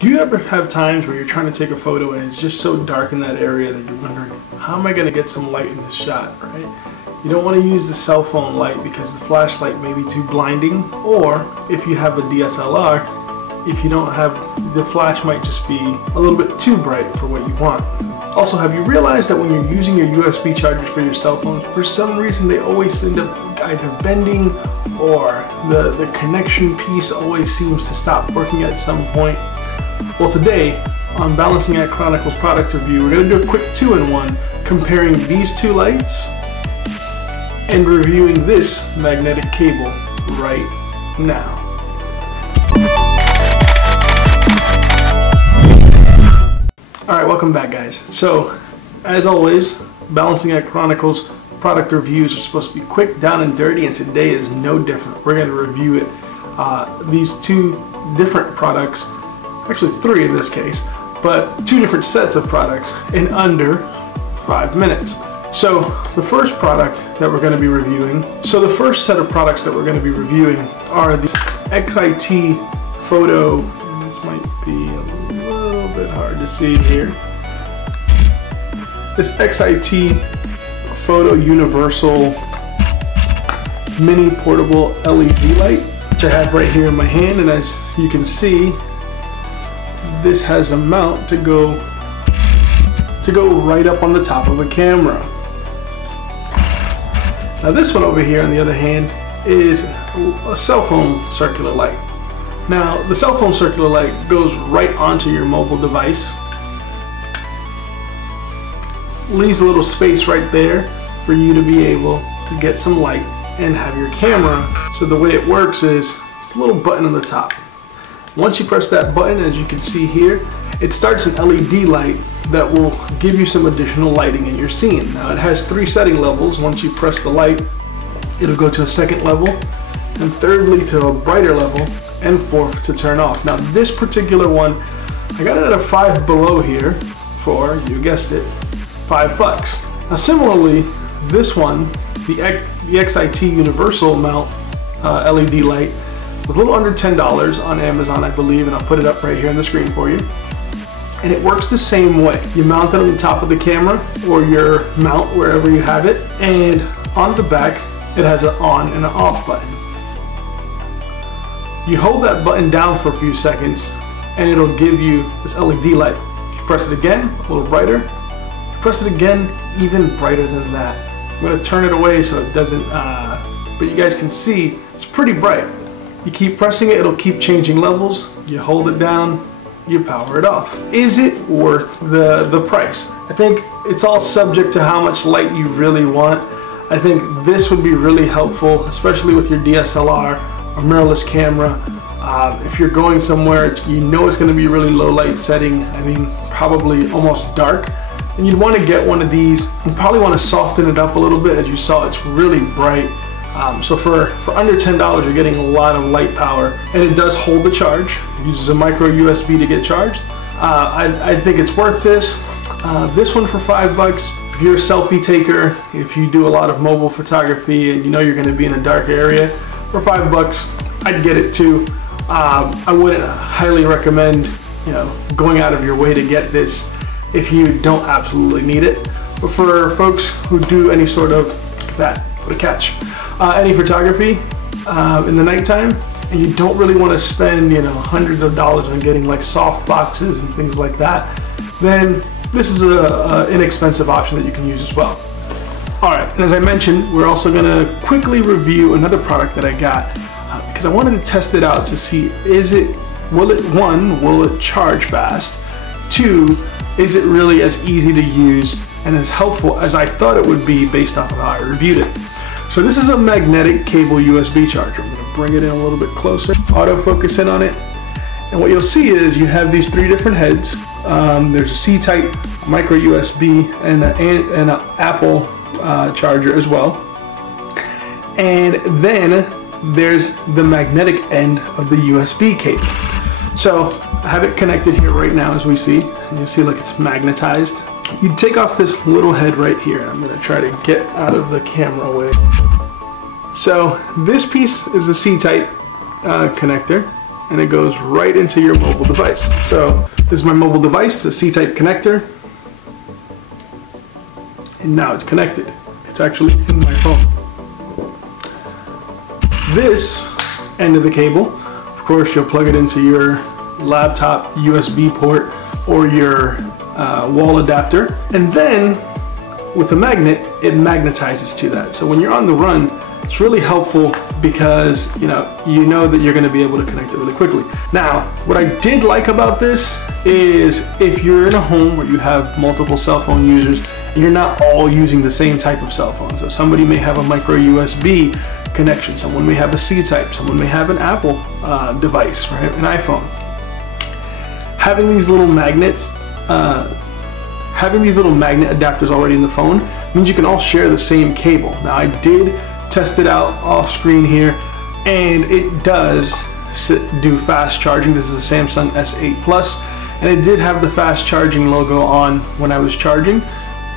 Do you ever have times where you're trying to take a photo and it's just so dark in that area that you're wondering, how am I going to get some light in this shot, right? You don't want to use the cell phone light because the flashlight may be too blinding, or if you have a DSLR, if you don't have, the flash might just be a little bit too bright for what you want. Also, have you realized that when you're using your USB chargers for your cell phones, for some reason they always end up either bending or the connection piece always seems to stop working at some point? Well, today on Balancing Act Chronicles product review, we're going to do a quick 2-in-1 comparing these two lights and reviewing this magnetic cable right now. Alright, welcome back guys. So, as always, Balancing Act Chronicles product reviews are supposed to be quick, down and dirty, and today is no different. We're going to review it, these two different products, actually it's three in this case, but two different sets of products in under 5 minutes. So the first product that we're going to be reviewing, so the first set of products that we're going to be reviewing are the XIT photo, and this might be a little bit hard to see here, this XIT photo universal mini portable LED light, which I have right here in my hand, and as you can see, this has a mount to go right up on the top of a camera. Now this one over here on the other hand is a cell phone circular light. Now the cell phone circular light goes right onto your mobile device, leaves a little space right there for you to be able to get some light and have your camera. So the way it works is it's a little button on the top. Once you press that button, as you can see here, it starts an LED light that will give you some additional lighting in your scene. Now it has 3 setting levels. Once you press the light, it'll go to a second level, and thirdly to a brighter level, and fourth to turn off. Now this particular one, I got it at a 5 below here for, you guessed it, $5. Now similarly, this one, the XIT Universal Mount LED light, was a little under $10 on Amazon, I believe, and I'll put it up right here on the screen for you. And it works the same way. You mount it on the top of the camera or your mount wherever you have it, and on the back it has an on and an off button. You hold that button down for a few seconds and it'll give you this LED light. If you press it again, a little brighter. If you press it again, even brighter than that. I'm going to turn it away so it doesn't, but you guys can see it's pretty bright. You keep pressing it, it'll keep changing levels. You hold it down, you power it off. Is it worth the price? I think it's all subject to how much light you really want. I think this would be really helpful, especially with your DSLR or mirrorless camera. If you're going somewhere, you know it's going to be really low light setting, I mean probably almost dark, and you'd want to get one of these. You probably want to soften it up a little bit. As you saw, it's really bright. So for under $10, you're getting a lot of light power, and it does hold the charge. It uses a micro USB to get charged. I think it's worth this. This one for $5. If you're a selfie taker, if you do a lot of mobile photography and you know you're going to be in a dark area, for $5, I'd get it too. I wouldn't highly recommend, going out of your way to get this if you don't absolutely need it. But for folks who do any sort of what a catch. Any photography in the nighttime, and you don't really want to spend hundreds of dollars on getting like soft boxes and things like that, then this is an inexpensive option that you can use as well. Alright, and as I mentioned, we're also going to quickly review another product that I got because I wanted to test it out to see, will it charge fast? 2, is it really as easy to use and as helpful as I thought it would be based off of how I reviewed it? So this is a magnetic cable USB charger. I'm going to bring it in a little bit closer, autofocus in on it, and what you'll see is you have these 3 different heads. There's a C-type, micro USB, and an Apple charger as well. And then there's the magnetic end of the USB cable. So I have it connected here right now, as we see. And you see, look, it's magnetized. You take off this little head right here. I'm going to try to get out of the camera way. So this piece is a C-type connector. and it goes right into your mobile device. So this is my mobile device, it's a C-type connector, and now it's connected. It's actually in my phone. This end of the cable, of course, you'll plug it into your laptop USB port or your wall adapter, and then with the magnet, it magnetizes to that. So when you're on the run, it's really helpful because you know that you're going to be able to connect it really quickly. Now, what I did like about this is if you're in a home where you have multiple cell phone users and you're not all using the same type of cell phone. So somebody may have a micro USB connection, someone may have a C-type, someone may have an Apple device, right? An iPhone. Having these little magnets, having these little magnet adapters already in the phone means you can all share the same cable. Now I did test it out off screen here, and it does do fast charging. This is a Samsung S8 Plus, and it did have the fast charging logo on when I was charging.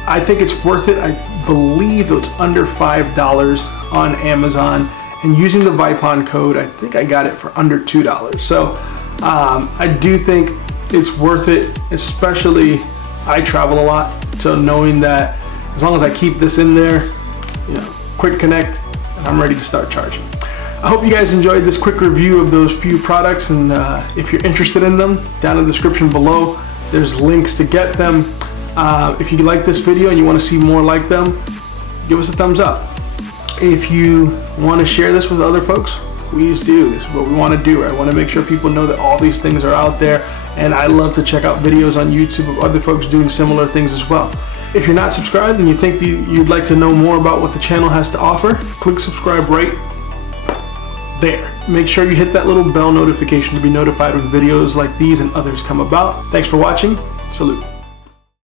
I think it's worth it. I believe it's under $5 on Amazon, and using the Vipon code, I think I got it for under $2. So I do think it's worth it, especially I travel a lot, so knowing that as long as I keep this in there, quick connect, and I'm ready to start charging. I hope you guys enjoyed this quick review of those few products, and if you're interested in them, down in the description below, there's links to get them. If you like this video and you want to see more like them, give us a thumbs up. If you want to share this with other folks, please do. This is what we want to do. I want to make sure people know that all these things are out there, and I love to check out videos on YouTube of other folks doing similar things as well. If you're not subscribed and you think you'd like to know more about what the channel has to offer, click subscribe right there. Make sure you hit that little bell notification to be notified when videos like these and others come about. Thanks for watching. Salute.